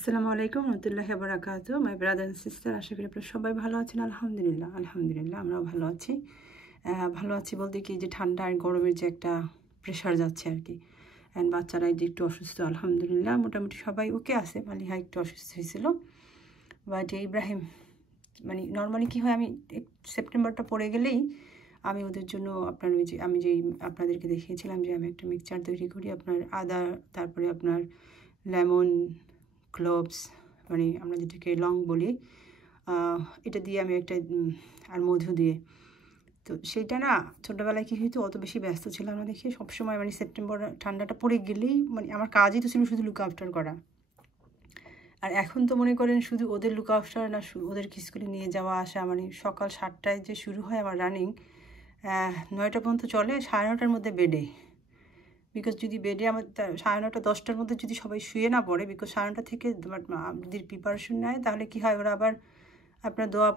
আসসালামু আলাইকুম রহমতুল্লাহি ওয়া বারাকাতুহু মাই ব্রাদার এন্ড সিস্টার। আশা করি আপনারা সবাই ভালো আছেন। আলহামদুলিল্লাহ আমরাও ভালো আছি। ভালো আছি বলতে কি যে ঠান্ডা আর গরমের যে একটা প্রেশার যাচ্ছে আর কি। অ্যান্ড বাচ্চারা যে একটু অসুস্থ, আলহামদুলিল্লাহ মোটামুটি সবাই ওকে আছে। মালিহা একটু অসুস্থ হয়েছিল, বাট ইব্রাহিম মানে নর্মালি কী হয়, আমি সেপ্টেম্বরটা পড়ে গেলেই আমি ওদের জন্য আপনার ওই যে আমি যেই আপনাদেরকে দেখিয়েছিলাম যে আমি একটা মিক্সচার তৈরি করি, আপনার আদা, তারপরে আপনার লেমন, ক্লোভস, মানে আমরা যেটাকে লং বলি, এটা দিয়ে আমি একটা আর মধু দিয়ে, তো সেইটা না ছোটোবেলায় কী হয়তো অত বেশি ব্যস্ত ছিলাম না দেখে সবসময় মানে সেপ্টেম্বর ঠান্ডাটা পড়ে গেলেই মানে আমার কাজই তো ছিল শুধু লুক আফটার করা। আর এখন তো মনে করেন শুধু ওদের লুক আফটার না, ওদের স্কুলে নিয়ে যাওয়া আসা, মানে সকাল 7টায় যে শুরু হয় আমার রানিং, 9টা পর্যন্ত চলে, 9:30টার মধ্যে বেডে। বিকজ যদি বেডে আমার 9:30 10টার মধ্যে যদি সবাই শুয়ে না পড়ে, বিকজ 9:30 থেকে যদি প্রিপারেশন নেয় তাহলে কী হয়, ওরা আবার আপনার দোয়া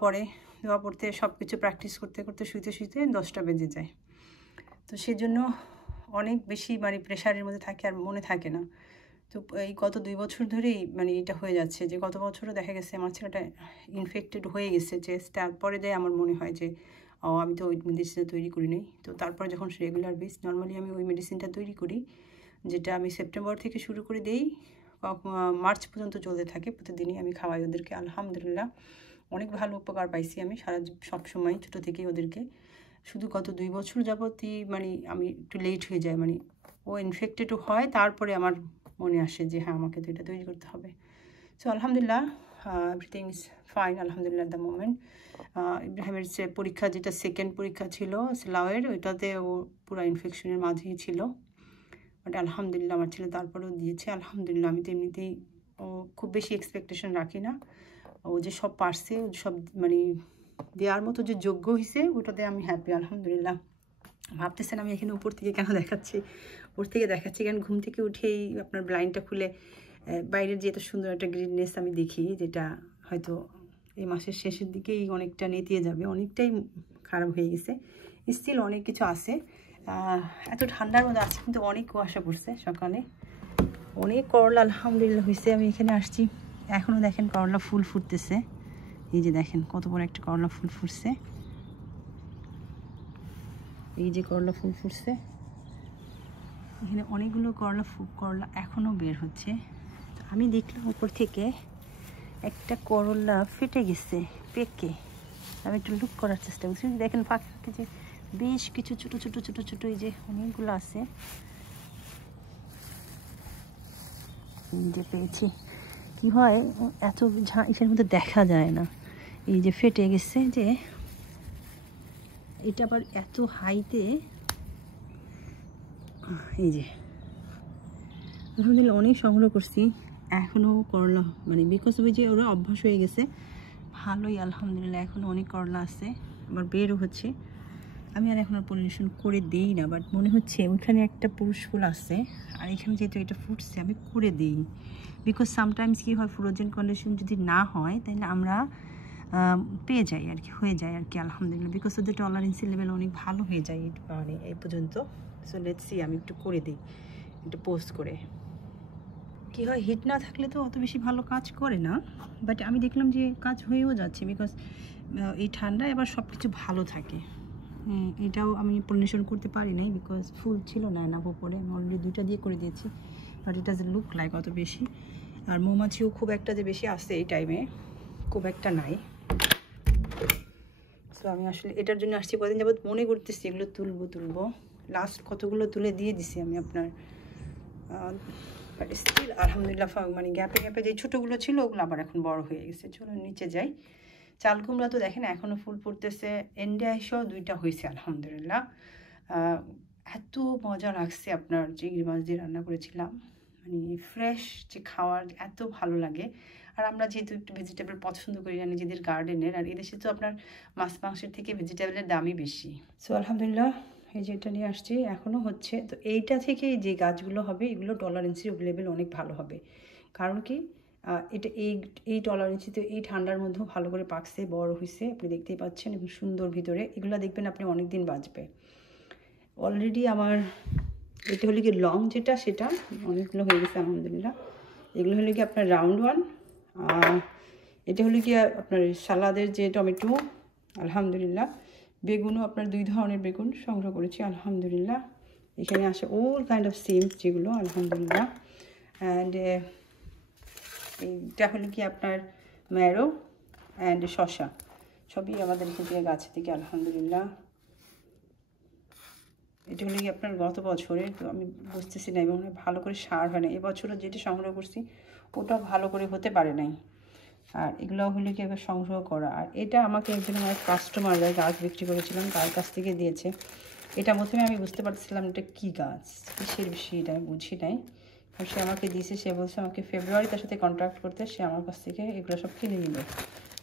পড়তে সব কিছু প্র্যাকটিস করতে করতে শুইতে 10টা বেজে যায়। তো সেই জন্য অনেক বেশি মানে প্রেশারের মধ্যে থাকে আর মনে থাকে না। তো এই গত 2 বছর ধরেই মানে এটা হয়ে যাচ্ছে যে গত বছরও দেখা গেছে আমার ছেলেটা ইনফেক্টেড হয়ে গেছে চেস্ট, তারপরে দেয় আমার মনে হয় যে আমি তো ওই মেডিসিনটা তৈরি করি নাই। তো তারপরে যখন রেগুলার বেস নর্মালি আমি ওই মেডিসিনটা তৈরি করি, যেটা আমি সেপ্টেম্বর থেকে শুরু করে দিই, মার্চ পর্যন্ত চলতে থাকে, প্রতিদিনই আমি খাওয়াই ওদেরকে। আলহামদুলিল্লাহ অনেক ভালো উপকার পাইছি আমি সবসময় ছোটো থেকেই ওদেরকে। শুধু গত 2 বছর যাবতই মানে আমি একটু লেট হয়ে যায়, মানে ও ইনফেক্টেডও হয়, তারপরে আমার মনে আসে যে হ্যাঁ আমাকে তো এটা তৈরি করতে হবে। সো আলহামদুলিল্লাহ এভরিথিং ইজ ফাইন আলহামদুলিল্লাহ দ্য মোমেন্ট। ইব্রাহিমের যে পরীক্ষা, যেটা সেকেন্ড পরীক্ষা ছিল স্লাওয়ের, ওইটাতে ও পুরো ইনফেকশনের মাঝেই ছিল, বাট আলহামদুলিল্লাহ আমার ছেলে তারপরেও দিয়েছে। আলহামদুলিল্লাহ আমি তো এমনিতেই ও খুব বেশি এক্সপেকটেশন রাখি না, ও যে সব পারছে, ও সব মানে দেওয়ার মতো যে যোগ্য হয়েছে, ওটাতে আমি হ্যাপি আলহামদুলিল্লাহ। ভাবতেছেন আমি এখানে উপর থেকে কেন দেখাচ্ছি, উপর থেকে দেখাচ্ছি কারণ ঘুম থেকে উঠেই আপনার ব্লাইন্ডটা খুলে বাইরের যে এত সুন্দর একটা গ্রিননেস আমি দেখি, যেটা হয়তো এই মাসের শেষের দিকেই অনেকটা নেতিয়ে যাবে, অনেকটাই খারাপ হয়ে গেছে। স্টিল অনেক কিছু আছে, এত ঠান্ডার মধ্যে আছে কিন্তু অনেক কুয়াশা পড়ছে সকালে, অনেক করলা আলহামদুলিল্লাহ হয়েছে। আমি এখানে আসছি, এখনও দেখেন করলা ফুল ফুটতেছে, এই যে দেখেন কত বড় একটা করলা ফুল ফুটছে, এই যে করলা ফুল ফুটছে, এখানে অনেকগুলো করলা এখনও বের হচ্ছে। আমি দেখলাম উপর থেকে একটা করলা ফেটে গেছে পেকে, আমি একটু লুক করার চেষ্টা করছি, দেখেন ফাঁকে ফাঁকে যে বেশ কিছু ছোটো ছোটো ছোটো ছোটো এই যে অনেকগুলো আছে, এই যে পেয়েছি। কি হয় এত এর মধ্যে দেখা যায় না, এই যে ফেটে গেছে, যে এটা আবার এত হাইতে, এই যে আলহামদুলিল্লাহ অনেক সংগ্রহ করছি, এখনও করলা মানে বিকজ ওই যে ওরা অভ্যাস হয়ে গেছে ভালোই আলহামদুলিল্লাহ, এখনও অনেক করলা আছে, আবার বেরও হচ্ছে। আমি আর এখন পলিনেশন করে দিই না, বাট মনে হচ্ছে ওইখানে একটা পুরুষ ফুল আছে আর এখানে যেহেতু এটা ফুটছে আমি করে দিই, বিকজ সামটাইমস কী হয় ফ্রোজেন কন্ডিশন যদি না হয় তাহলে আমরা পেয়ে যাই আর কি, হয়ে যায় আর কি আলহামদুলিল্লাহ, বিকজ ওদের টলারেন্সি লেভেল অনেক ভালো হয়ে যায় মানে এই পর্যন্ত। সো লেটস সি, আমি একটু করে দিই, একটু পোস্ট করে। কী হয় হিট না থাকলে তো অত বেশি ভালো কাজ করে না, বাট আমি দেখলাম যে কাজ হয়েও যাচ্ছে, বিকজ এই ঠান্ডায় এবার সব কিছু ভালো থাকে। এটাও আমি পলিনেশন করতে পারি নাই, বিকজ ফুল ছিল না উপরে, আমি অলরেডি 2টা দিয়ে করে দিয়েছি, but it doesn't look like অত বেশি। আর মৌমাছিও খুব একটা যে বেশি আসছে এই টাইমে খুব একটা নাই। সো আমি আসলে এটার জন্য আসছি, কদিন যাবত মনে করতেছি এগুলো তুলবো, লাস্ট কতগুলো তুলে দিয়ে দিছি আমি আপনার, বাট স্টিল আলহামদুলিল্লাহ মানে গ্যাপে যে ছোটোগুলো ছিল ওগুলো আবার এখন বড় হয়ে গেছে। চলো নিচে যাই। চাল কুমড়া তো দেখেন এখনও ফুল পড়তেছে, এন্ডে আইসও 2টা হয়েছে আলহামদুলিল্লাহ। এত মজা লাগছে আপনার চিংড়ি মাছ দিয়ে রান্না করেছিলাম, মানে ফ্রেশ যে খাওয়ার এত ভালো লাগে। আর আমরা যেহেতু একটু ভেজিটেবল পছন্দ করি না নিজেদের গার্ডেনের, আর এদেশে তো আপনার মাছ মাংসের থেকে ভেজিটেবলের দামই বেশি। সো আলহামদুলিল্লাহ এই যে এটা নিয়ে আসছি, এখনও হচ্ছে। তো এইটা থেকে যে গাছগুলো হবে এগুলো টলারেন্সি লেভেল অনেক ভালো হবে, কারণ কি এটা এই টলারেন্সিতে এই ঠান্ডার মধ্যেও ভালো করে পাকছে, বড় হয়েছে, আপনি দেখতেই পাচ্ছেন, এবং সুন্দর ভিতরে, এগুলো দেখবেন আপনি অনেক দিন বাঁচবে। অলরেডি আমার এটা হলো কি লং যেটা, সেটা অনেকগুলো হয়ে গেছে আলহামদুলিল্লাহ। এগুলো হলো কি আপনার রাউন্ড ওয়ান। এটা হলো কি আপনার সালাদের যে টমেটো, আলহামদুলিল্লাহ। বেগুনও আপনার 2 ধরনের বেগুন সংগ্রহ করেছি, আলহামদুলিল্লাহ। এখানে আসে অল কাইন্ড অফ সিম যেগুলো, আলহামদুলিল্লাহ। অ্যান্ড এইটা হলো কি আপনার ম্যারো অ্যান্ড শসা, সবই আমাদের এখান থেকে গাছ থেকে, আলহামদুলিল্লাহ। এটা হলো কি আপনার গত বছরের, তো আমি বুঝতেছি না এবং ভালো করে সার হয় না। এবছরও যেটা সংগ্রহ করছি ওটা ভালো করে হতে পারে নাই। আর এগুলো হলো কি এবার সংগ্রহ করা। আর এটা আমাকে একজন আমার কাস্টমার গাছ বিক্রি করেছিলাম, তার কাছ থেকে দিয়েছে। এটা প্রথমে আমি বুঝতে পারছিলাম এটা কী গাছ, কিসের বিষয়, এটা আমি বুঝি নাই। আর সে আমাকে দিয়েছে, সে বলছে আমাকে ফেব্রুয়ারি তার সাথে কন্ট্যাক্ট করতে, সে আমার কাছ থেকে এগুলো সব কিনে নিল।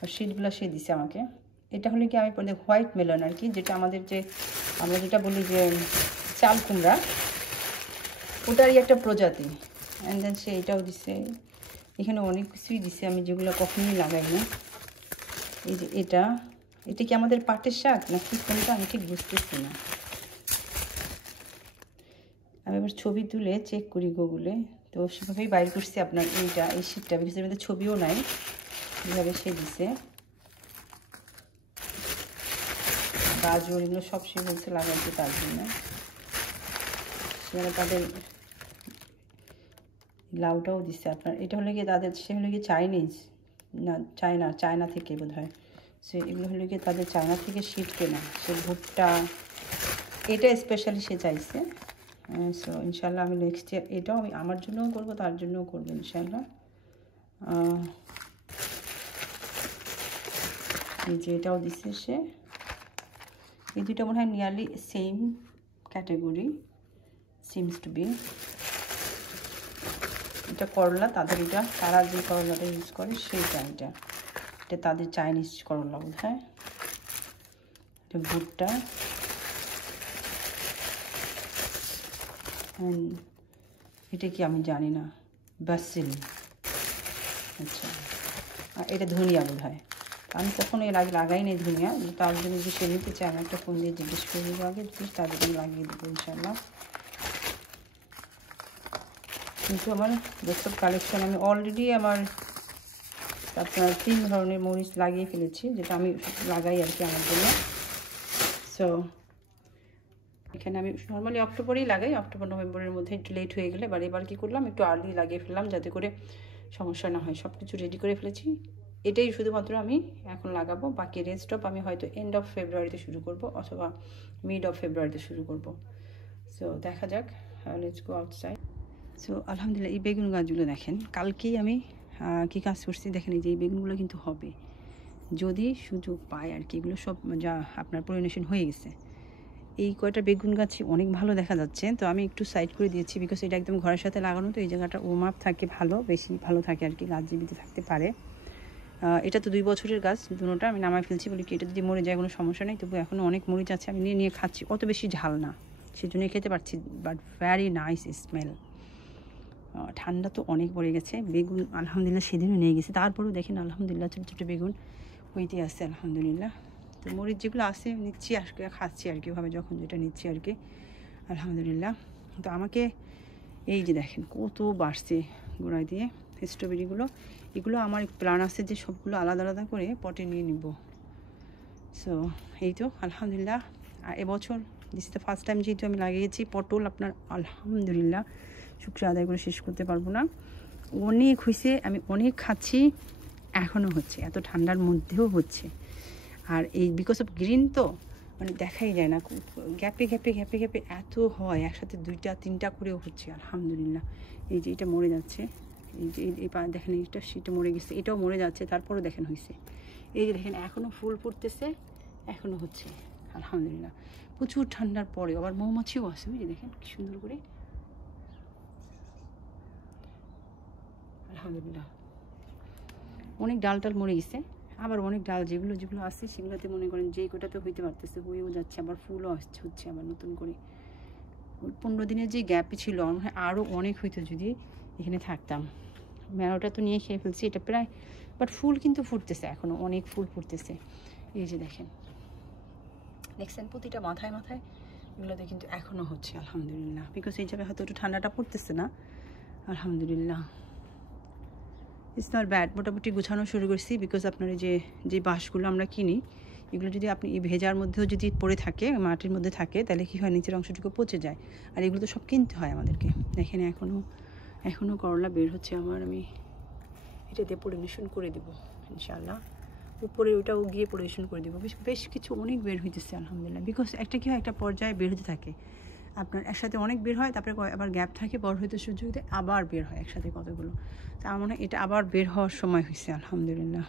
আর সিটগুলো সে দিছে আমাকে। এটা হলো কি আমি হোয়াইট মেলন আর কি, যেটা আমাদের যে আমরা যেটা বলি যে চাল কুমড়া, ওটারই একটা প্রজাতি। অ্যান্ড দেন সে এটাও দিছে। এখানে অনেক কিছুই দিছে আমি যেগুলো কখনোই লাগাই না। এই যে এটা কি আমাদের পাটের শাক নাকি কোনটা আমি ঠিক বুঝতেছি না। আমি এবার ছবি তুলে চেক করি গুগলে, তো সেভাবেই বাইর করছি আপনার এই শীটটা, বিকজ এর মধ্যে ছবিও নাই, যেভাবে সে দিছে। গাজর এগুলো সব সে বলছে লাগাইতে, তার জন্য সেখানে তাদের লাউটাও দিচ্ছে আপনার। এটা হলো গিয়ে তাদের, সে হলো গিয়ে চাইনিজ না, চায়না থেকে বোধ হয়। সে এগুলো হলো গিয়ে তাদের চায়না থেকে শীট কেনা। সে ভুট্টা এটা স্পেশালি সে চাইছে। সো ইনশাল্লাহ আমি নেক্সট ইয়ার এটাও আমি আমার জন্যও করবো, তার জন্যও করবো ইনশাল্লাহ। এই যে এটাও দিচ্ছে সে। এই দুটো মনে হয় nearly same category, seems to be. এটা করলা তাদের, এটা তারা যে করলাটা ইউজ করে সেইটা, এটা তাদের চাইনিজ করলা বোধ হয়। এটা ভুট্টা। এটা কি আমি জানি না, বাসিল। আচ্ছা, আর এটা ধনিয়া বোধ হয়। আমি কখনো এর আগে লাগাই নেই ধনিয়া, তার জন্য যদি সে নিতে চাই আমি একটা ফোন দিয়ে জিজ্ঞেস করে দেবো আগে, তাদের জন্য লাগিয়ে দেবো ইনশাল্লাহ। কিন্তু আমার যেসব কালেকশন আমি অলরেডি আমার আপনার 3 ধরনের মরিচ লাগিয়ে ফেলেছি, যেটা আমি লাগাই আর কি আমার জন্য। সো এখানে আমি নর্মালি অক্টোবরেই লাগাই, অক্টোবর নভেম্বরের মধ্যে একটু লেট হয়ে গেলে, এবার কি করলাম একটু আর্লি লাগিয়ে ফেললাম যাতে করে সমস্যা না হয়। সব কিছু রেডি করে ফেলেছি, এটাই শুধুমাত্র আমি এখন লাগাবো। বাকি রেস্ট অফ আমি হয়তো এন্ড অফ ফেব্রুয়ারিতে শুরু করব অথবা মিড অফ ফেব্রুয়ারিতে শুরু করব। সো দেখা যাক, লেটস গো আউটসাইড। সো আলহামদুলিল্লাহ, এই বেগুন গাছগুলো দেখেন, কালকেই আমি কী কাজ করছি দেখেন। এই যে এই বেগুনগুলো কিন্তু হবে যদি সুযোগ পায় আর কি। এগুলো সব যা আপনার পলিনেশন হয়ে গেছে। এই কয়টা বেগুন গাছই অনেক ভালো দেখা যাচ্ছে, তো আমি একটু সাইড করে দিয়েছি, বিকজ এটা একদম ঘরের সাথে লাগানো, তো এই জায়গাটা ওয়ার্ম আপ থাকে, ভালো বেশি ভালো থাকে আর কি, গাছ জীবিত থাকতে পারে। এটা তো 2 বছরের গাছ, দুটোটা আমি নামায় ফেলছি বলি কি এটা যদি মরে যায় কোনো সমস্যা নেই, তবু এখনও অনেক মরিচ আছে, আমি নিয়ে খাচ্ছি। অত বেশি ঝাল না, সেজন্যই খেতে পারছি, বাট ভ্যারি নাইস স্মেল। ঠান্ডা তো অনেক পড়ে গেছে। বেগুন আলহামদুলিল্লাহ সেদিনও নিয়ে গেছে, তারপরেও দেখেন আলহামদুলিল্লাহ ছোটো ছোটো বেগুন হইতে আসছে, আলহামদুলিল্লাহ। তো মরিচ যেগুলো আছে নিচ্ছি আর খাচ্ছি আর কি, ওভাবে যখন যেটা নিচ্ছি আর কি, আলহামদুলিল্লাহ। তো আমাকে এই যে দেখেন কত বাড়ছে গোড়ায় দিয়ে স্ট্রবেরিগুলো। এগুলো আমার প্ল্যান আছে যে সবগুলো আলাদা আলাদা করে পটে নিয়ে নিব। সো এই তো আলহামদুলিল্লাহ। আর এবছর this is the first time যেহেতু আমি লাগিয়েছি পটল, আপনার আলহামদুলিল্লাহ শুক্রিয়া আদায় করে শেষ করতে পারবো না। অনেক হয়েছে, আমি অনেক খাচ্ছি, এখনও হচ্ছে, এত ঠান্ডার মধ্যেও হচ্ছে। আর এই বিকজ অফ গ্রিন তো মানে দেখাই যায় না, গ্যাপে গ্যাপে গ্যাপে গ্যাপে এত হয়, একসাথে 2টা 3টা করেও হচ্ছে, আলহামদুলিল্লাহ। এই যে এটা মরে যাচ্ছে, এই যে এই দেখেন এইটা সেটা মরে গেছে, এটাও মরে যাচ্ছে, তারপরেও দেখেন হয়েছে। এই যে দেখেন এখনও ফুল ফুটতেছে, এখনও হচ্ছে, আলহামদুলিল্লাহ। প্রচুর ঠান্ডার পরে আবার মৌমাছিও আছে, ওই যে দেখেন কি সুন্দর করে, আলহামদুলিল্লাহ। অনেক ডাল মরে গেছে, আবার অনেক ডাল যেগুলো আছে সেগুলোতে মনে করেন যেই কোটাতে হইতে পারতেছে হয়েও যাচ্ছে, আবার ফুলও হচ্ছে আবার নতুন করে। ওই 15 দিনের যে গ্যাপে ছিল আমার মনে হয় আরও অনেক হইতো যদি এখানে থাকতাম। ম্যারোটা তো নিয়ে খেয়ে ফেলছি, এটা প্রায়, বাট ফুল কিন্তু ফুটতেছে, এখনও অনেক ফুল ফুটতেছে। এই যে দেখেন দেখছেন প্রতিটা মাথায় মাথায় এগুলোতে কিন্তু এখনও হচ্ছে, আলহামদুলিল্লাহ। বিকজ এই জায়গায় হয়তো একটু ঠান্ডাটা পড়তেছে না, আলহামদুলিল্লাহ। ইটস নট ব্যাড, মোটামুটি গুছানো শুরু করছি। বিকজ আপনার যে বাঁশগুলো আমরা কিনি, এগুলো যদি আপনি এই ভেজার মধ্যেও যদি পড়ে থাকে, মাটির মধ্যে থাকে, তাহলে কী হয়, নিচের অংশটুকু পচে যায়। আর এগুলো তো সব কিনতে হয় আমাদেরকে। দেখেন এখনও করলা বের হচ্ছে আমার। আমি এটা দিয়ে পরিবেশন করে দেবো ইনশাআল্লাহ। উপরে ওটাও গিয়ে পরিবেশন করে দেবো। বেশ কিছু অনেক বের হইতেছে আলহামদুলিল্লাহ। বিকজ একটা কী হয়, একটা পর্যায়ে বের হতে থাকে আপনার, একসাথে অনেক বের হয়, তারপরে আবার গ্যাপ থাকে, বড় হইতে সূর্য হইতে আবার বের হয় একসাথে কতগুলো। তা আমার মনে হয় এটা আবার বের হওয়ার সময় হয়েছে আলহামদুলিল্লাহ।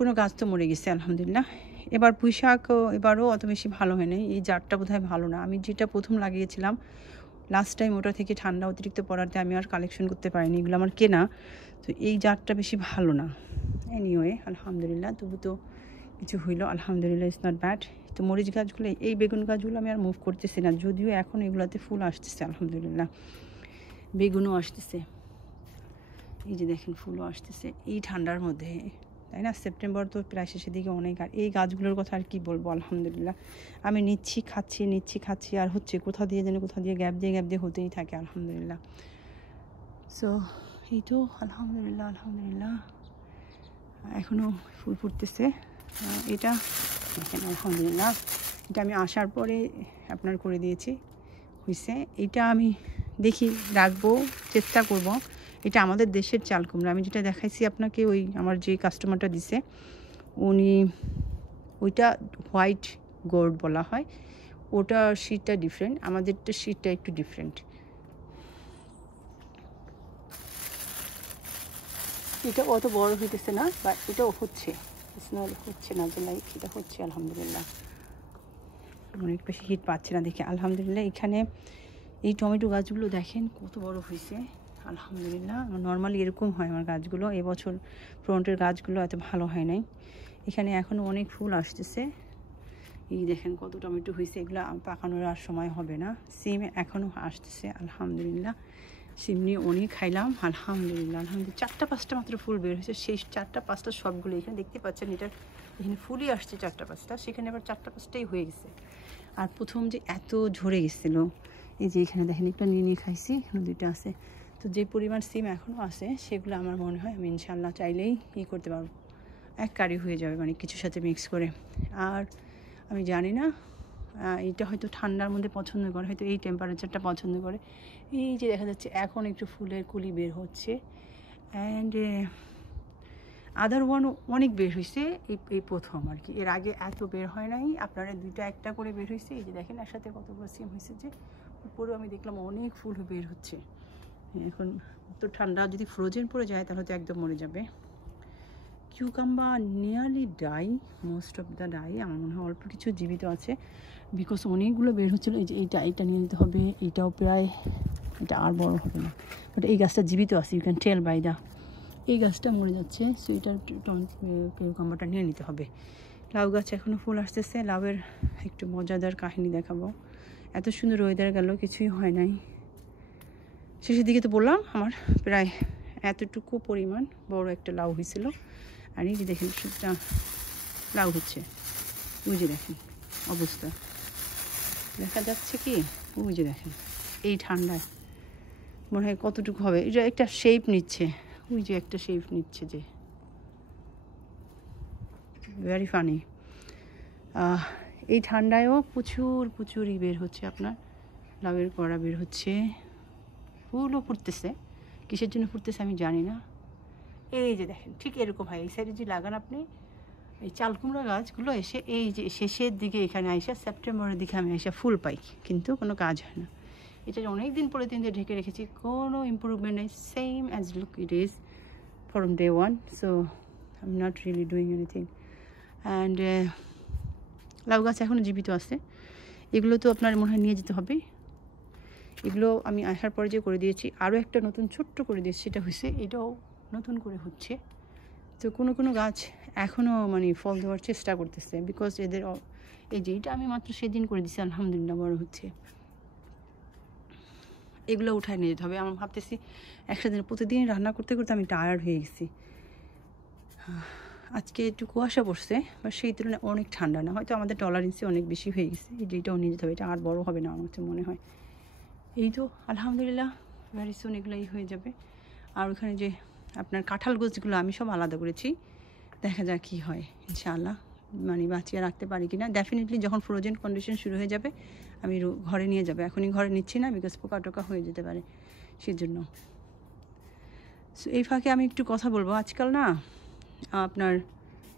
কোনো গাছ তো মরে গেছে আলহামদুলিল্লাহ। এবার পুঁই শাক এবারও অত বেশি ভালো হয় নাই। এই জারটা বোধহয় ভালো না। আমি যেটা প্রথম লাগিয়েছিলাম লাস্ট টাইম, ওটা থেকে ঠান্ডা অতিরিক্ত পড়াতে আমি আর কালেকশন করতে পারিনি, এগুলো আমার কেনা। তো এই জারটা বেশি ভালো না। এনিওয়ে আলহামদুলিল্লাহ, তবু তো কিছু হইলো আলহামদুলিল্লাহ, ইটস নট ব্যাড। তো মরিচ গাছগুলো, এই বেগুন গাছগুলো আমি আর মুভ করতেছি না, যদিও এখন এগুলোতে ফুল আসতেছে আলহামদুলিল্লাহ, বেগুনও আসতেছে। এই যে দেখেন ফুলও আসতেছে এই ঠান্ডার মধ্যে, তাই না? সেপ্টেম্বর তো প্রায় শেষের দিকে অনেক। আর এই গাছগুলোর কথা আর কি বলবো আলহামদুলিল্লাহ, আমি নিচ্ছি খাচ্ছি আর হচ্ছে কোথাও দিয়ে গ্যাপ দিয়ে হতেই থাকে আলহামদুলিল্লাহ। সো এই তো আলহামদুলিল্লাহ এখনও ফুল ফুটতেছে। এটা দেখেন আলহামদুলিল্লাহ, এটা আমি আসার পরে আপনার করে দিয়েছি, হয়েছে। এটা আমি দেখি রাখবো, চেষ্টা করব। এটা আমাদের দেশের চাল কুমড়া, আমি যেটা দেখাইছি আপনাকে, ওই আমার যে কাস্টমারটা দিছে উনি, ওইটা হোয়াইট গোল্ড বলা হয়, ওটা শীটটা ডিফারেন্ট, আমাদেরটা শীটটা একটু ডিফারেন্ট। এটা অত বড় হইতেছে না, বাট এটাও হচ্ছে, হচ্ছে না যে লাইক, এটা হচ্ছে আলহামদুলিল্লাহ। অনেক বেশি হিট পাচ্ছে না দেখে আলহামদুলিল্লাহ। এখানে এই টমেটো গাছগুলো দেখেন কত বড় হয়েছে আলহামদুলিল্লাহ। নর্মালি এরকম হয় আমার গাছগুলো, এবছর ফ্রন্টের গাছগুলো এত ভালো হয় নাই। এখানে এখনও অনেক ফুল আসতেছে। এই দেখেন কত টমেটো হয়েছে, এগুলো পাকানোর আর সময় হবে না। সিম এখনও আসতেছে আলহামদুলিল্লাহ, সিম নিয়ে অনেক খাইলাম আলহামদুলিল্লাহ। 4-5টা মাত্র ফুল বের হয়েছে, সেই 4-5টা সবগুলো এখানে দেখতে পাচ্ছেন। এখানে ফুলই আসছে 4-5টা, সেখানে আবার 4-5টাই হয়ে গেছে। আর প্রথম যে এত ঝরে গেছিলো, এই যে এখানে দেখেন একটা নিয়ে খাইছি, এখানে 2টা আছে। তো যে পরিমাণ সিম এখনও আছে, সেগুলো আমার মনে হয় আমি ইনশাআল্লাহ চাইলেই করতে পারবো, এক কারি হয়ে যাবে, মানে কিছুর সাথে মিক্স করে। আর আমি জানি না, এইটা হয়তো ঠান্ডার মধ্যে পছন্দ করে, হয়তো এই টেম্পারেচারটা পছন্দ করে। এই যে দেখা যাচ্ছে এখন একটু ফুলের কুলি বের হচ্ছে। অ্যান্ড আদার ওয়ান অনেক বের হয়েছে, এই প্রথম আর কি, এর আগে এত বের হয় নাই। আপনারা 2টা-1টা করে বের হয়েছে। এই যে দেখেন একসাথে কতগুলো সিম হয়েছে, যে উপরেও আমি দেখলাম অনেক ফুল বের হচ্ছে। এখন তো ঠান্ডা, যদি ফ্রোজেন পড়ে যায় তাহলে তো একদম মরে যাবে। Cucumber nearly die, most of the die, আমার মনে হয় অল্প কিছু জীবিত আছে, বিকজ অনেকগুলো বের হচ্ছিলো। এই যে এইটা নিয়ে নিতে হবে, এইটাও প্রায়, এটা আর বড় হবে না, বাট এই গাছটা জীবিত আছে, you can tell by the, এই গাছটা মরে যাচ্ছে। সো এটার কিউকাম্বারটা নিয়ে নিতে হবে। লাউ গাছ এখনও ফুল আসতেছে, লাউয়ের একটু মজাদার কাহিনী দেখাবো। এত সুন্দর ওয়েদার গেল, কিছুই হয় নাই। শেষের দিকে তো বললাম আমার প্রায় এতটুকু পরিমাণ বড় একটা লাউ হয়েছিল। আর এই যে দেখেন একটা লাউ হচ্ছে, ওই যে দেখেন অবস্থা দেখা যাচ্ছে কি, ওই যে দেখেন এই ঠান্ডায় মনে হয় কতটুকু হবে। এটা একটা শেপ নিচ্ছে, ওই যে একটা শেপ নিচ্ছে, যে ভেরি ফানি। এই ঠান্ডায়ও প্রচুরই বের হচ্ছে আপনার লাউয়ের কড়া বের হচ্ছে, ফুলও ফুটতেছে। কিসের জন্য ফুটতেছে আমি জানি না। এই যে দেখেন ঠিক এরকম হয়, এই সাইডে যে লাগান আপনি এই চাল কুমড়া গাছগুলো, এসে এই যে শেষের দিকে এখানে আইসা সেপ্টেম্বরের দিকে আমি এসে ফুল পাই, কিন্তু কোনো কাজ হয় না। এটা অনেক দিন পরে দিন দিয়ে ঢেকে রেখেছি, কোনো ইম্প্রুভমেন্ট নেই, same as look it is from day 1, so I am not really doing anything. And লাউ গাছ এখনও জীবিত আছে, এগুলো তো আপনার মনে হয় নিয়ে যেতে হবে। এগুলো আমি আসার পরে যে করে দিয়েছি, আরও একটা নতুন ছোট্ট করে দিয়েছি, সেটা হয়েছে, এটাও নতুন করে হচ্ছে। তো কোনো গাছ এখনও মানে ফল দেওয়ার চেষ্টা করতেছে, বিকজ এদের এই যে এটা আমি মাত্র সেদিন করে দিচ্ছি আলহামদুলিল্লাহ বড় হচ্ছে। এগুলো উঠায় নিয়ে যেতে হবে। আমার ভাবতেছি একসাথে প্রতিদিন রান্না করতে করতে আমি টায়ার্ড হয়ে গেছি। আজকে একটু কুয়াশা পড়ছে, বা সেই তুলনায় অনেক ঠান্ডা না, হয়তো আমাদের টলারেন্সে অনেক বেশি হয়ে গেছে। এই যে এটাও নিয়ে যেতে হবে, এটা আর বড় হবে না আমার কাছে মনে হয়। এই তো আলহামদুলিল্লাহ ভেরি সুন এগুলোই হয়ে যাবে। আর ওখানে যে আপনার কাঁঠাল গোছগুলো আমি সব আলাদা করেছি, দেখা যাক কী হয় ইনশাআল্লাহ, মানে বাঁচিয়ে রাখতে পারি কি না। ডেফিনেটলি যখন ফ্রোজেন কন্ডিশন শুরু হয়ে যাবে আমি ঘরে নিয়ে যাবো, এখনই ঘরে নিচ্ছি না বিকজ পোকা টোকা হয়ে যেতে পারে সেজন্য। সো এই ফাঁকে আমি একটু কথা বলবো আজকাল না আপনার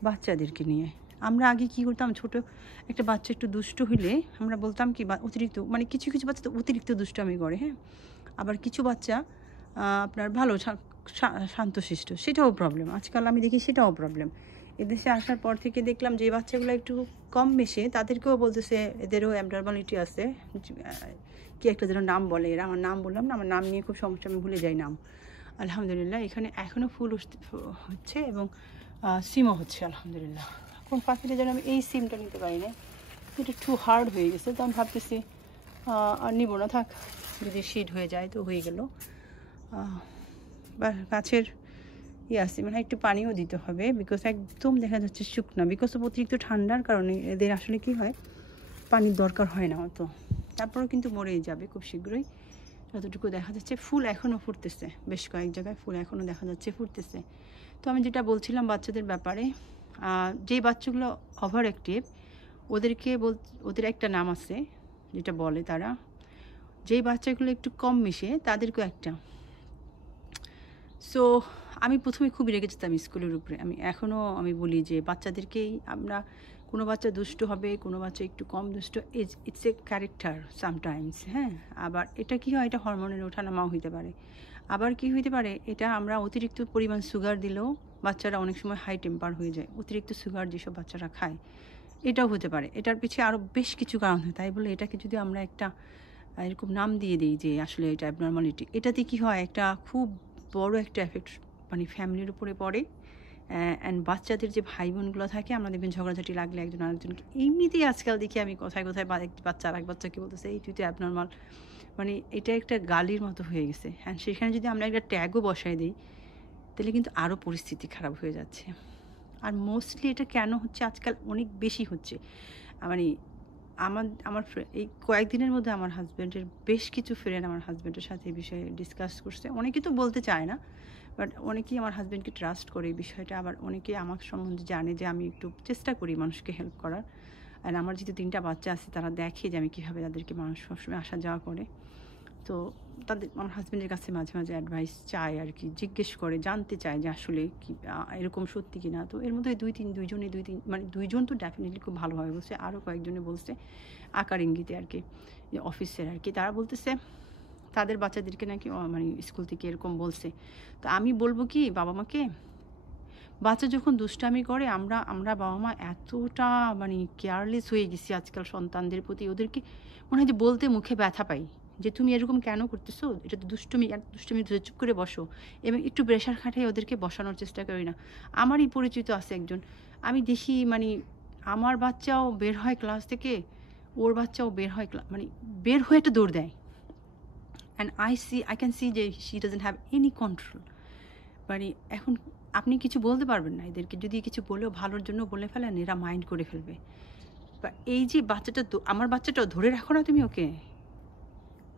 বাচ্চাদেরকে নিয়ে। আমরা আগে কী করতাম, ছোটো একটা বাচ্চা একটু দুষ্ট হইলে আমরা বলতাম কি অতিরিক্ত, মানে কিছু কিছু বাচ্চা তো অতিরিক্ত দুষ্টামি করে, হ্যাঁ, আবার কিছু বাচ্চা আপনার ভালো শান্তশিষ্ট, সেটাও প্রবলেম। আজকাল আমি দেখি সেটাও প্রবলেম। এদেশে আসার পর থেকে দেখলাম যে বাচ্চাগুলো একটু কম মেশে তাদেরকেও বলতেছে এদেরও অ্যাবনর্মালিটি আছে, কি একটা যেন নাম বলে এরা, আমার নাম বললাম না, আমার নাম নিয়ে খুব সমস্যা, আমি ভুলে যাই নাম। আলহামদুলিল্লাহ এখানে এখনও ফুল হচ্ছে এবং সিমও হচ্ছে আলহামদুলিল্লাহ। কোন পাখিটা যেন আমি এই সিমটা নিতে পারি না, এটা একটু হার্ড হয়ে গেছে, তো আমি ভাবতেছি আর নিব না, থাক, যদি শিড হয়ে যায় তো হয়ে গেল। বা গাছের আছে মানে একটু পানিও দিতে হবে বিকজ একদম দেখা যাচ্ছে শুকনা, বিকজ অতিরিক্ত ঠান্ডার কারণে এদের আসলে কি হয় পানির দরকার হয় না অত, তারপরেও কিন্তু মরেই যাবে খুব শীঘ্রই। যতটুকু দেখা যাচ্ছে ফুল এখনও ফুটতেছে, বেশ কয়েক জায়গায় ফুল এখনও দেখা যাচ্ছে ফুটতেছে। তো আমি যেটা বলছিলাম বাচ্চাদের ব্যাপারে, যেই বাচ্চাগুলো ওভার অ্যাক্টিভ ওদেরকে ওদের একটা নাম আছে যেটা বলে তারা, যেই বাচ্চাগুলো একটু কম মিশে তাদেরকেও একটা। সো আমি প্রথমে খুবই রেগে যেতাম স্কুলের উপরে। এখনও আমি বলি যে বাচ্চাদেরকেই আমরা, কোনো বাচ্চা দুষ্ট হবে, কোনো বাচ্চা একটু কম দুষ্ট, ইটস এ ক্যারেক্টার সামটাইমস, হ্যাঁ। আবার এটা কি হয়, এটা হরমোনের ওঠানামাও হইতে পারে। আবার কি হইতে পারে, এটা আমরা অতিরিক্ত পরিমাণ সুগার দিলেও বাচ্চারা অনেক সময় হাই টেম্পার হয়ে যায়, অতিরিক্ত সুগার যেসব বাচ্চারা খায়, এটাও হতে পারে। এটার পিছিয়ে আরও বেশ কিছু কারণ হয়, তাই বলে এটাকে যদি আমরা একটা এরকম নাম দিয়ে দিই যে আসলে এটা অ্যাবনর্মালিটি, এটাতে কি হয় একটা খুব বড় একটা এফেক্ট মানে ফ্যামিলির উপরে পড়ে। অ্যান্ড বাচ্চাদের যে ভাই বোনগুলো থাকে, আমরা দেখবেন ঝগড়াঝাটি লাগলে একজন আরেকজনকে, এমনিতেই আজকাল দেখি আমি কোথায় কোথায় বাচ্চা আর এক বাচ্চাকে বলতেছে এই তুই তো অ্যাবনর্মাল, মানে এটা একটা গালির মতো হয়ে গেছে। হ্যাঁ, সেখানে যদি আমরা একটা ট্যাগও বসাই দিই তাহলে কিন্তু আরও পরিস্থিতি খারাপ হয়ে যাচ্ছে। আর মোস্টলি এটা কেন হচ্ছে আজকাল অনেক বেশি হচ্ছে, মানে আমার এই কয়েকদিনের মধ্যে আমার হাজব্যান্ডের বেশ কিছু ফ্রেন্ড আমার হাজব্যান্ডের সাথে এই বিষয়ে ডিসকাস করছে। অনেকে তো বলতে চায় না, বাট অনেকেই আমার হাজব্যান্ডকে ট্রাস্ট করে এই বিষয়টা, আবার অনেকেই আমার সম্বন্ধে জানে যে আমি একটু চেষ্টা করি মানুষকে হেল্প করার। আর আমার যেহেতু 3টা বাচ্চা আছে, তারা দেখে যে আমি কীভাবে তাদেরকে মানুষ সবসময় আসা যাওয়া করে। তো আমার হাজব্যান্ডের কাছে মাঝে মাঝে অ্যাডভাইস চায় আর কি, জিজ্ঞেস করে, জানতে চায় যে আসলে কি এরকম সত্যি কি না। তো এর মধ্যে মানে দুইজন তো ডেফিনেটলি খুব ভালোভাবে বলছে, আরও কয়েকজনে বলছে আকার ইঙ্গিতে আর কি, যে অফিসের আর কি, তারা বলতেছে তাদের বাচ্চাদেরকে নাকি মানে স্কুল থেকে এরকম বলছে। তো আমি বলবো কি বাবা মাকে, বাচ্চা যখন দুষ্টামি করে আমরা বাবা মা এতটা মানে কেয়ারলেস হয়ে গেছি আজকাল সন্তানদের প্রতি, ওদেরকে মনে হয় যে বলতে মুখে ব্যথা পাই যে তুমি এরকম কেন করতেছো, এটা তো দুষ্টুমি, আর দুষ্টুমি চুপ করে বসো, এবং একটু প্রেশার খাটিয়ে ওদেরকে বসানোর চেষ্টা করি না। আমারই পরিচিত আছে একজন, আমি দেখি মানে আমার বাচ্চাও বের হয় ক্লাস থেকে, ওর বাচ্চাও বের হয়, মানে বের হয়ে একটা দৌড় দেয়, অ্যান্ড আই ক্যান সি যে she doesn't have any control. মানে এখন আপনি কিছু বলতে পারবেন না এদেরকে, যদি কিছু বলেও ভালোর জন্য বলে ফেলেন এরা মাইন্ড করে ফেলবে। বা এই যে বাচ্চাটা, আমার বাচ্চাটাও ধরে রাখো না তুমি, ওকে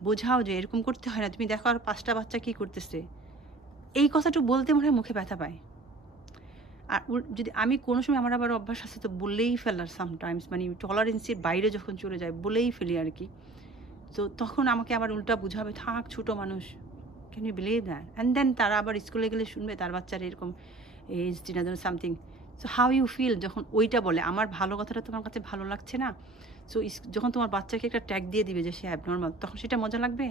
বোঝাও যে এরকম করতে হয় না, তুমি দেখো আর 5টা বাচ্চা কী করতেছে, এই কথাটা বলতে মনে হয় মুখে ব্যথা পায়। আর যদি আমি কোনো সময়, আমার আবার অভ্যাস আছে তো বলেই ফেলার সামটাইমস, মানে টলারেন্সের বাইরে যখন চলে যায় বলেই ফেলি আর কি। তো তখন আমাকে আবার উল্টা বুঝাবে, থাক ছোটো মানুষ, can you believe that? And then তারা আবার স্কুলে গেলে শুনবে তার বাচ্চার এরকম age 3 so how you feel যখন ওইটা বলে, আমার ভালো কথাটা তোমার কাছে ভালো লাগছে না, সো যখন তোমার বাচ্চাকে একটা ট্যাগ দিয়ে দিবে যে সে অ্যাবনর্মাল, তখন সেটা মজা লাগবে?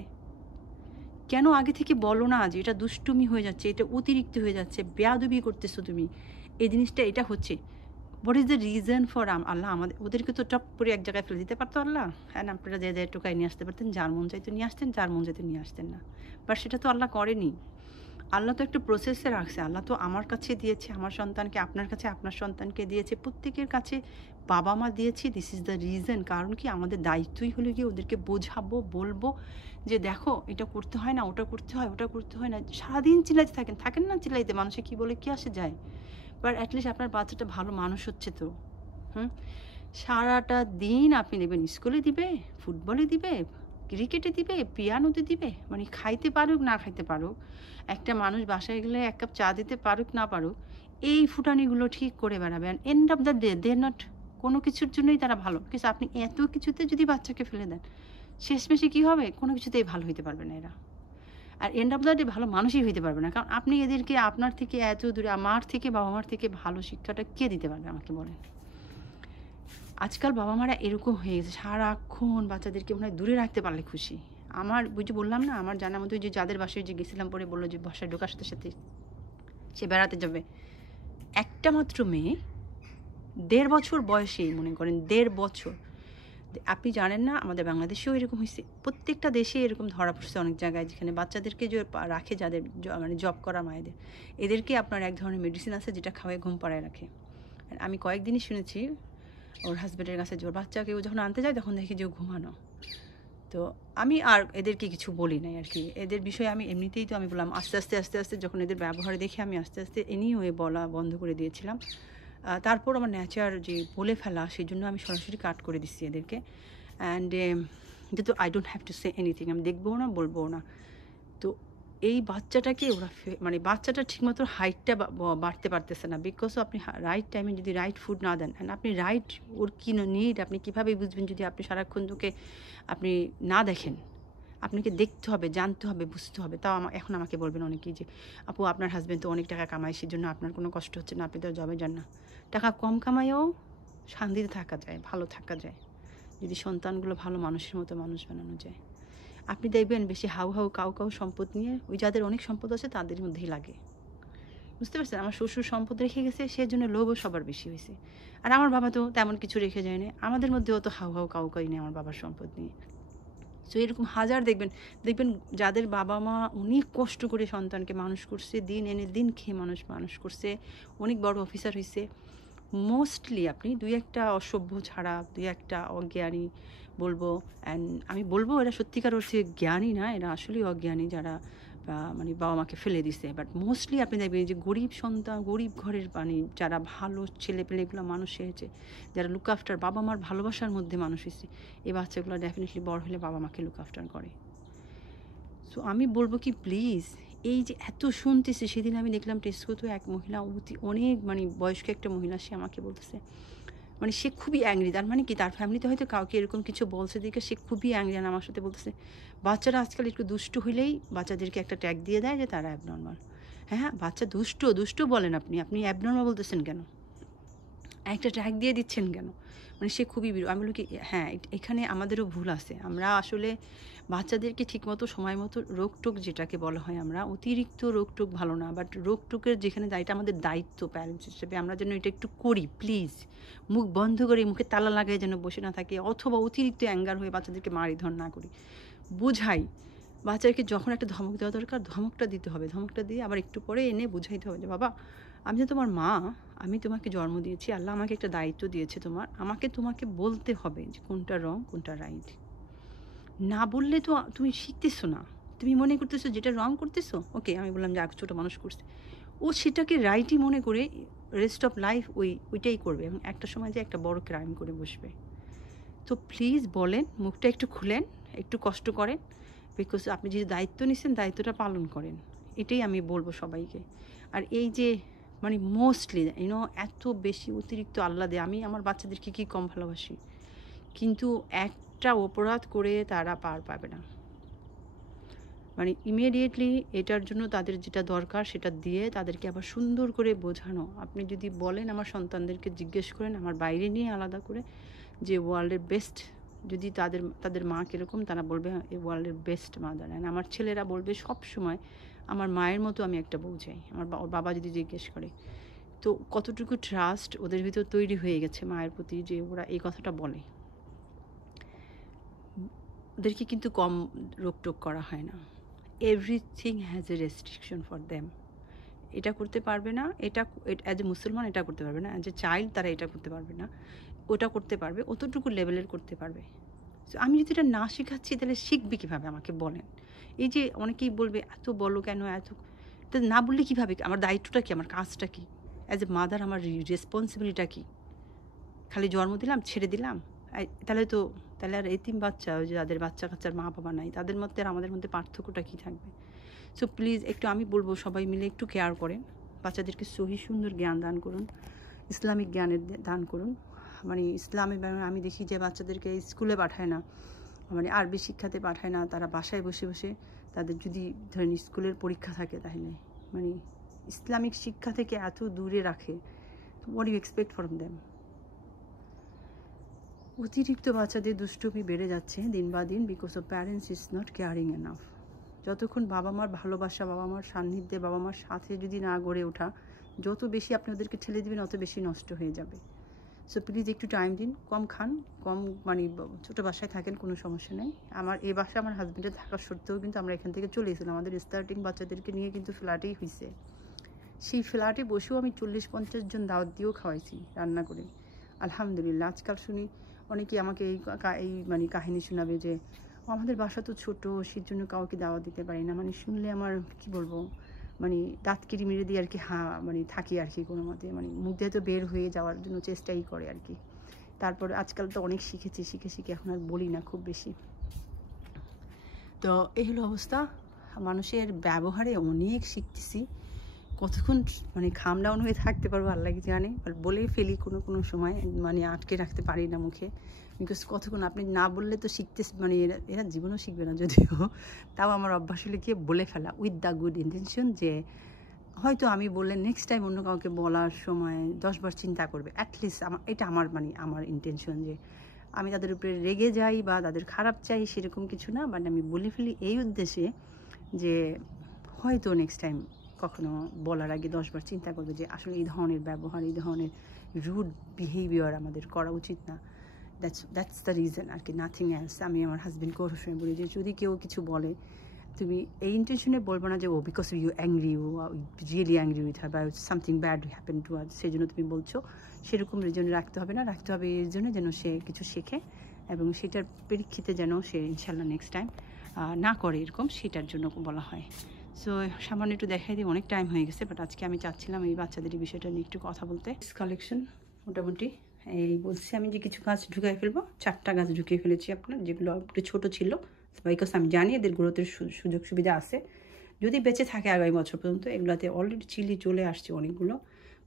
কেন আগে থেকে বলো না যে এটা দুষ্টুমি হয়ে যাচ্ছে, এটা অতিরিক্ত হয়ে যাচ্ছে, বেয়াদবি করতেছো তুমি, এই জিনিসটা এটা হচ্ছে। What is the reason for? Allah আমাদের ওদেরকে তো টপ করে এক জায়গায় ফেলে দিতে পারতো আল্লাহ, হ্যাঁ, আপনারা যে টোকায় নিয়ে আসতে পারতেন, যার মন চাইতে নিয়ে আসতেন, যার মন চাইতে নিয়ে আসতেন না, বাট সেটা তো আল্লাহ করেনি। আল্লাহ তো একটু প্রসেসে রাখছে, আল্লাহ তো আমার কাছে দিয়েছে আমার সন্তানকে, আপনার কাছে আপনার সন্তানকে দিয়েছে, প্রত্যেকের কাছে বাবা মা দিয়েছি। This is the reason. কারণ কি, আমাদের দায়িত্বই হলো গিয়ে ওদেরকে বোঝাবো, বলবো যে দেখো এটা করতে হয় না, ওটা করতে হয়, ওটা করতে হয় না। সারাদিন চিল্লাইতে থাকেন না, চিল্লাইতে, মানুষে কী বলে কী আসে যায়, বাট অ্যাটলিস্ট আপনার বাচ্চাটা ভালো মানুষ হচ্ছে তো। সারাটা দিন আপনি দেখবেন স্কুলে দিবে, ফুটবলে দিবে, ক্রিকেটে দিবে, পিয়ানোতে দিবে, মানে খাইতে পারুক না খাইতে পারুক, একটা মানুষ বাসায় গেলে 1 কাপ চা দিতে পারুক না পারুক, এই ফুটানিগুলো ঠিক করে বেড়াবে। And end of the day they not, কোনো কিছুর জন্যই তারা ভালো। কিন্তু আপনি এত কিছুতে যদি বাচ্চাকে ফেলে দেন, শেষমেশে কী হবে? কোনো কিছুতেই ভালো হইতে পারবে না এরা। আর এন্ড অফ দ্য ডে ভালো মানুষই হইতে পারবে না। কারণ আপনি এদেরকে আপনার থেকে এত দূরে, আমার থেকে, বাবা মার থেকে ভালো শিক্ষাটা কে দিতে পারবে আমাকে বলেন? আজকাল বাবা মারা এরকম হয়ে গেছে, সারাক্ষণ বাচ্চাদেরকে মনে হয় দূরে রাখতে পারলে খুশি। আমার বুঝে বললাম না, আমার জানার মতো যে যাদের বাসায় যে গেছিলাম পরে বললো যে বাসায় ঢোকার সাথে সাথে সে বেড়াতে যাবে, একটা মাত্র মেয়ে, 1.5 বছর বয়সেই, মনে করেন 1.5 বছর। আপনি জানেন না, আমাদের বাংলাদেশেও এরকম হয়েছে, প্রত্যেকটা দেশে এরকম ধরা পড়ছে অনেক জায়গায়, যেখানে বাচ্চাদেরকে যে রাখে, যাদের মানে জব করা মায়েদের, এদেরকে আপনার এক ধরনের মেডিসিন আছে যেটা খাওয়াই ঘুম পাড়ায় রাখে। আমি কয়েকদিনই শুনেছি ওর হাজব্যান্ডের কাছে যে ওর বাচ্চাকে ও যখন আনতে যায় তখন দেখি যে ও ঘুমানো। তো আমি আর এদেরকে কিছু বলি নাই আর কি, এদের বিষয়ে আমি এমনিতেই তো আমি বললাম আস্তে আস্তে আস্তে আস্তে, যখন এদের ব্যবহার দেখে আমি আস্তে আস্তে এনিওয়ে বলা বন্ধ করে দিয়েছিলাম। তারপর আমার ন্যাচার যে বলে ফেলা, সেই জন্য আমি সরাসরি কাট করে দিচ্ছি এদেরকে। অ্যান্ড যেহেতু I don't have to say anything, আমি দেখবও না, বলবও না। তো এই বাচ্চাটাকে ওরা মানে বাচ্চাটা ঠিকমতো হাইটটা বাড়তে পারতেছে না, বিকজ আপনি রাইট টাইমে যদি রাইট ফুড না দেন, অ্যান্ড আপনি রাইট ওর কী নিড আপনি কীভাবে বুঝবেন যদি আপনি সারাক্ষণ তোকে আপনি না দেখেন? আপনাকে দেখতে হবে, জানতে হবে, বুঝতে হবে। তাও এখন আমাকে বলবেন অনেকেই যে আপু আপনার হাজব্যান্ড তো অনেক টাকা কামায়, সেই জন্য আপনার কোনো কষ্ট হচ্ছে না, আপনি তো জবে যান না। টাকা কম কামায়ও শান্তিতে থাকা যায়, ভালো থাকা যায়, যদি সন্তানগুলো ভালো মানুষের মতো মানুষ বানানো যায়। আপনি দেখবেন বেশি হাউ হাউ কাউ কাউ সম্পদ নিয়ে, ওই যাদের অনেক সম্পদ আছে তাদের মধ্যেই লাগে। বুঝতে পারছেন? আমার শ্বশুর সম্পদ রেখে গেছে, সেজন্য লোভও সবার বেশি হয়েছে। আর আমার বাবা তো তেমন কিছু রেখে যায়নি, আমাদের মধ্যেও তো হাউ হাউ কাউ কাউ নেই আমার বাবার সম্পদ নিয়ে। সো এরকম হাজার দেখবেন দেখবেন যাদের বাবা মা অনেক কষ্ট করে সন্তানকে মানুষ করছে, দিন এনে দিন খেয়ে মানুষ করছে, অনেক বড় অফিসার হয়েছে, মোস্টলি আপনি 2-1 অসভ্য ছাড়া, 2-1 অজ্ঞানী বলবো। অ্যান্ড আমি বলবো এরা সত্যিকার অর্থে জ্ঞানী না, এরা আসলেই অজ্ঞানী, যারা মানে বাবা মাকে ফেলে দিছে। বাট মোস্টলি আপনি দেখবেন যে গরিব সন্তান, গরিব ঘরের, মানে যারা ভালো ছেলেপেলেগুলো মানুষ হয়েছে, যারা লুক আফটার, বাবা মার ভালোবাসার মধ্যে মানুষ হয়েছে, এই বাচ্চাগুলো ডেফিনেটলি বড় হলে বাবা মাকে লুক আফটার করে। সো আমি বলবো কি, প্লিজ, এই যে এত শুনতেছে, সেদিন আমি দেখলাম টেস্কোতে এক মহিলা, অনেক মানে বয়স্ক একটা মহিলা, সে আমাকে বলতেছে, মানে সে খুবই অ্যাংরি, তার মানে কি তার ফ্যামিলিতে হয়তো কাউকে এরকম কিছু বলছে দেখে সে খুবই অ্যাংরি। আর আমার সাথে বলতেছে বাচ্চারা আজকাল একটু দুষ্টু হইলেই বাচ্চাদেরকে একটা ট্যাগ দিয়ে দেয় যে তারা অ্যাবনর্মাল। হ্যাঁ, বাচ্চা দুষ্টু বলেন, আপনি অ্যাবনর্মাল বলতেছেন কেন? একটা ট্যাগ দিয়ে দিচ্ছেন কেন? মানে সে খুবই আমি বলি কি, হ্যাঁ এখানে আমাদেরও ভুল আছে। আমরা আসলে বাচ্চাদেরকে ঠিকমতো সময় মতো রোগটোক, যেটাকে বলা হয়, আমরা অতিরিক্ত রোগটোক ভালো না, বাট রোগটোকের যেখানে এটা আমাদের দায়িত্ব প্যারেন্টস হিসেবে, আমরা যেন এটা একটু করি প্লিজ। মুখ বন্ধ করে, মুখে তালা লাগাই যেন বসে না থাকে, অথবা অতিরিক্ত অ্যাঙ্গার হয়ে বাচ্চাদেরকে মারিধর না করি, বুঝাই। বাচ্চাকে যখন একটা ধমক দেওয়া দরকার, ধমকটা দিতে হবে, ধমকটা দিয়ে আবার একটু পরে এনে বুঝাইতে হবে যে বাবা, আমি তো তোমার মা, আমি তোমাকে জন্ম দিয়েছি, আল্লাহ আমাকে একটা দায়িত্ব দিয়েছে তোমাকে বলতে হবে যে কোনটা রং কোনটা রাইট। না বললে তো তুমি শিখতেছো না, তুমি মনে করতেছো যেটা রং করতেছো, ওকে আমি বললাম যে ছোটো মানুষ করছে, ও সেটাকে রাইটই মনে করে রেস্ট অফ লাইফ ওইটাই করবে, এবং একটা সময় যে একটা বড় ক্রাইম করে বসবে। তো প্লিজ বলেন, মুখটা একটু খুলেন, একটু কষ্ট করেন, বিকজ আপনি যে দায়িত্ব নিচ্ছেন দায়িত্বটা পালন করেন, এটাই আমি বলবো সবাইকে। আর এই যে মানে মোস্টলি এত বেশি অতিরিক্ত আহ্লাদে, আমি আমার বাচ্চাদেরকে কী কম ভালোবাসি, কিন্তু একটা অপরাধ করে তারা পার পাবে না। মানে ইমিডিয়েটলি এটার জন্য তাদের যেটা দরকার সেটা দিয়ে তাদেরকে আবার সুন্দর করে বোঝানো। আপনি যদি বলেন, আমার সন্তানদেরকে জিজ্ঞেস করেন আমার বাইরে নিয়ে আলাদা করে, যে ওয়ার্ল্ডের বেস্ট, যদি তাদের মা কীরকম, তারা বলবে এই ওয়ার্ল্ডের বেস্ট মাদার। অ্যান্ড আমার ছেলেরা বলবে সব সময় আমার মায়ের মতো আমি একটা বউ চাই। আমার বাবা যদি জিজ্ঞেস করে, তো কতটুকু ট্রাস্ট ওদের ভিতর তৈরি হয়ে গেছে মায়ের প্রতি, যে ওরা এই কথাটা বলে। ওদেরকে কিন্তু কম রোকটোক করা হয় না। Everything has a restriction for them. এটা করতে পারবে না, এটা অ্যাজ এ মুসলমান এটা করতে পারবে না, অ্যাজ এ চাইল্ড তারা এটা করতে পারবে না, ওটা করতে পারবে, অতটুকু লেভেলের করতে পারবে। সো আমি যদি এটা না শেখাচ্ছি তাহলে শিখবে কীভাবে আমাকে বলেন? এই যে অনেকেই বলবে এত বলো কেন, এত তো না বললে কীভাবে? আমার দায়িত্বটা কী, আমার কাজটা কী, অ্যাজ এ মাদার আমার রেসপন্সিবিলিটিটা কী? খালি জন্ম দিলাম, ছেড়ে দিলাম, তাহলে আর এতিম বাচ্চা, ওই যে যাদের বাচ্চা কাচ্চার মা বাবা নাই, তাদের মধ্যে আর আমাদের মধ্যে পার্থক্যটা কী থাকবে? সো প্লিজ একটু আমি বলবো সবাই মিলে একটু কেয়ার করেন, বাচ্চাদেরকে সহি সুন্দর জ্ঞান দান করুন, ইসলামিক জ্ঞানের দান করুন। মানে ইসলামে আমি দেখি যে বাচ্চাদেরকে স্কুলে পাঠায় না, মানে আরবি শিক্ষাতে পাঠায় না, তারা বাসায় বসে বসে তাদের যদি ধরেন স্কুলের পরীক্ষা থাকে তাহলে মানে ইসলামিক শিক্ষা থেকে এত দূরে রাখে। What you expect from them? অতিরিক্ত বাচ্চাদের দুষ্টুমি বেড়ে যাচ্ছে দিন বা দিন, because of parents is not caring enough. যতক্ষণ বাবা মার ভালোবাসা, বাবা মার সান্নিধ্যে, বাবা মার সাথে যদি না গড়ে ওঠা, যত বেশি আপনি ওদেরকে ঠেলে দেবেন অত বেশি নষ্ট হয়ে যাবে। সো প্লিজ একটু টাইম দিন, কম খান, কম মানে ছোটো বাসায় থাকেন, কোনো সমস্যা নেই। আমার এই বাসায় আমার হাজব্যান্ডের থাকা সত্ত্বেও কিন্তু আমরা এখান থেকে চলে এসেছিলাম, আমাদের স্টার্টিং বাচ্চাদেরকে নিয়ে কিন্তু ফ্ল্যাটেই হয়েছে। সেই ফ্ল্যাটে বসেও আমি 40-50 জন দাওয়াত দিয়েও খাওয়াইছি রান্না করে, আলহামদুলিল্লাহ। আজকাল শুনি অনেকেই আমাকে এই মানে কাহিনী শোনাবে যে আমাদের বাসা তো ছোটো, সেই জন্য কাউকে দাওয়াত দিতে পারি না। মানে শুনলে আমার কি বলবো, মানে দাঁত কিরি মেরে দিয়ে আর কি মানে থাকি আর কি কোনো মতে, মানে মুখ দিয়ে তো বের হয়ে যাওয়ার জন্য চেষ্টাই করে আর কি। তারপর আজকাল তো অনেক শিখেছি, শিখে এখন আর বলি না খুব বেশি। তো এই হলো অবস্থা, মানুষের ব্যবহারে অনেক শিখতেছি। কতক্ষণ মানে খাম ডাউন হয়ে থাকতে পারবো আল্লাহ কি জানে, বলেই ফেলি কোনো সময়, মানে আটকে রাখতে পারি না মুখে। বিকজ কতক্ষণ আপনি না বললে তো মানে এরা জীবনও শিখবে না যদিও, তাও আমার অভ্যাস হলে গিয়ে বলে ফেলা উইথ দ্য গুড ইন্টেনশন, যে হয়তো আমি বললে নেক্সট টাইম অন্য কাউকে বলার সময় 10 বার চিন্তা করবে অ্যাটলিস্ট। এটা আমার ইন্টেনশন, যে আমি তাদের উপরে রেগে যাই বা তাদের খারাপ চাই সেরকম কিছু না, বাট আমি বলে ফেলি এই উদ্দেশ্যে যে হয়তো নেক্সট টাইম কখনো বলার আগে 10 বার চিন্তা করবে যে আসলে এই ধরনের ব্যবহার, এই ধরনের রুড বিহেভিয়ার আমাদের করা উচিত না। দ্যাটস দ্য রিজন আর কি, নাথিং এলস। আমি আমার হাজব্যান্ডকে ওর সময় বলি যে যদি কেউ কিছু বলে, তুমি এই ইন্টেনশনে বলবো না যে ও বিকজ ইউ অ্যাংরি, ও রিয়েলি অ্যাংরি উইথ হার বা something bad happen to us, সেই জন্য তুমি বলছো। সেরকম রিজনে রাখতে হবে না, রাখতে হবে এই জন্য যেন সে কিছু শেখে এবং সেটার পরীক্ষিতে যেন সে ইনশাল্লাহ নেক্সট টাইম না করে এরকম, সেটার জন্য বলা হয়। সো সামান্য একটু দেখাই দিই, অনেক টাইম হয়ে গেছে, বাট আজকে আমি চাচ্ছিলাম এই বাচ্চাদের এই বিষয়টা নিয়ে একটু কথা বলতে। কালেকশন মোটামুটি এই বলছি আমি যে কিছু গাছ ঢুকাই ফেলবো, 4টা গাছ ঢুকিয়ে ফেলেছি আপনার, যেগুলো একটু ছোটো ছিল, বিকজ আমি জানি এদের গ্রোথের সুযোগ সুবিধা আছে যদি বেঁচে থাকে আগামী বছর পর্যন্ত। এগুলোতে অলরেডি চিলি চলে আসছে অনেকগুলো,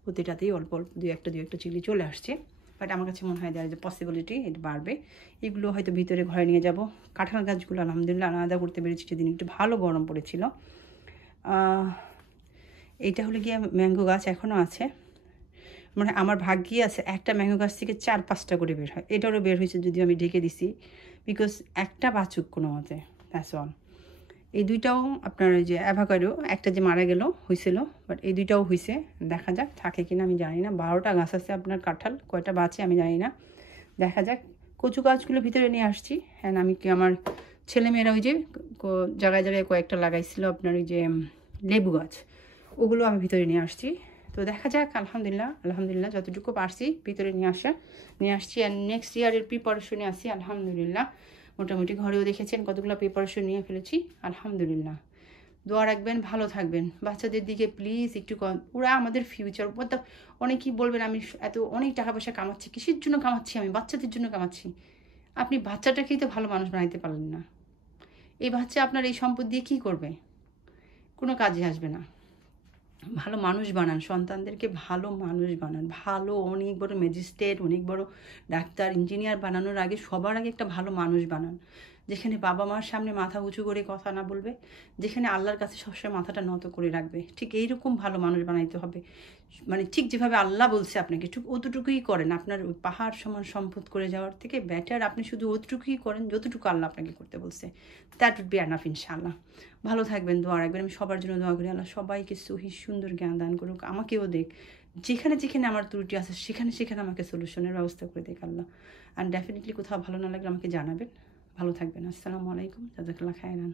প্রতিটাতেই অল্প অল্প দু একটা চিলি চলে আসছে, বাট আমার কাছে মনে হয় দেওয়ার যে পসিবিলিটি এটা বাড়বে। এগুলো হয়তো ভিতরে ঘরে নিয়ে যাব। কাঁঠাল গাছগুলো আলহামদুলিল্লাহ আলাদা করতে পেরেছি, যেদিন একটু ভালো গরম পড়েছিল। এইটা হলো গিয়ে ম্যাঙ্গো গাছ এখনও আছে, মানে আমার ভাগ্যই আছে একটা ম্যাঙ্গো গাছ থেকে 4-5টা করে বের হয়। এটারও বের হয়েছে যদিও আমি ঢেকে দিছি, বিকজ একটা বাছুক কোনো মতে, দ্যাটস অল। এই দুইটাও আপনার ওই যে অ্যাভাকাডো, একটা যে মারা গেল হয়েছিল, বাট এই দুইটাও হয়েছে, দেখা যাক থাকে কিনা আমি জানি না। 12টা গাছ আছে আপনার কাঁঠাল, কয়টা বাঁচে আমি জানি না, দেখা যাক। কচু গাছগুলো ভিতরে নিয়ে আসছি, হ্যাঁ আমি কি আমার ছেলেমেয়েরা ওই যে জায়গায় জায়গায় কয়েকটা লাগাইছিল আপনার ওই যে লেবু গাছ, ওগুলো আমি ভিতরে নিয়ে আসছি। তো দেখা যাক, আলহামদুলিল্লাহ যতটুকু পারছি ভিতরে নিয়ে আসছি। আর নেক্সট ইয়ারের প্রিপারেশনে আসি আলহামদুলিল্লাহ। মোটামুটি ঘরেও দেখেছেন কতগুলো প্রিপারেশন নিয়ে ফেলেছি আলহামদুলিল্লাহ। দোয়া রাখবেন, ভালো থাকবেন। বাচ্চাদের দিকে প্লিজ একটু ওরা আমাদের ফিউচার। অনেকেই বলবেন আমি অনেক টাকা পয়সা কামাচ্ছি, কিসের জন্য কামাচ্ছি? আমি বাচ্চাদের জন্য কামাচ্ছি। আপনি বাচ্চাটাকেই তো ভালো মানুষ বানাইতে পারলেন না। এই বাচ্চা আপনার এই সম্পদ দিয়ে কী করবে? কোনো কাজে আসবে না। ভালো মানুষ বানান, সন্তানদেরকে ভালো মানুষ বানান, ভালো অনেক বড় ম্যাজিস্ট্রেট, অনেক বড় ডাক্তার, ইঞ্জিনিয়ার বানানোর আগে সবার আগে একটা ভালো মানুষ বানান, যেখানে বাবা মার সামনে মাথা উঁচু করে কথা না বলবে, যেখানে আল্লাহর কাছে সবসময় মাথাটা নত করে রাখবে। ঠিক এইরকম ভালো মানুষ বানাইতে হবে, মানে ঠিক যেভাবে আল্লাহ বলছে আপনাকে ঠিক অতটুকুই করেন। আপনার ওই পাহাড় সমান সম্পদ করে যাওয়ার থেকে বেটার আপনি শুধু অতটুকুই করেন যতটুকু আল্লাহ আপনাকে করতে বলছে। দ্যাট উড বি এনাফ ইনশাআল্লাহ। ভালো থাকবেন, দোয়া রাখবেন। আমি সবার জন্য দোয়া করি আল্লাহ সবাইকে সহি সুন্দর জ্ঞান দান করুক, আমাকেও দেখ, যেখানে যেখানে আমার ত্রুটি আছে সেখানে আমাকে সলিউশনের ব্যবস্থা করে দেখ আল্লাহ। আর ডেফিনেটলি কোথাও ভালো না লাগলে আমাকে জানাবেন। ভালো থাকবেন। আসসালামু আলাইকুম, জাযাকাল্লাহ খায়রান।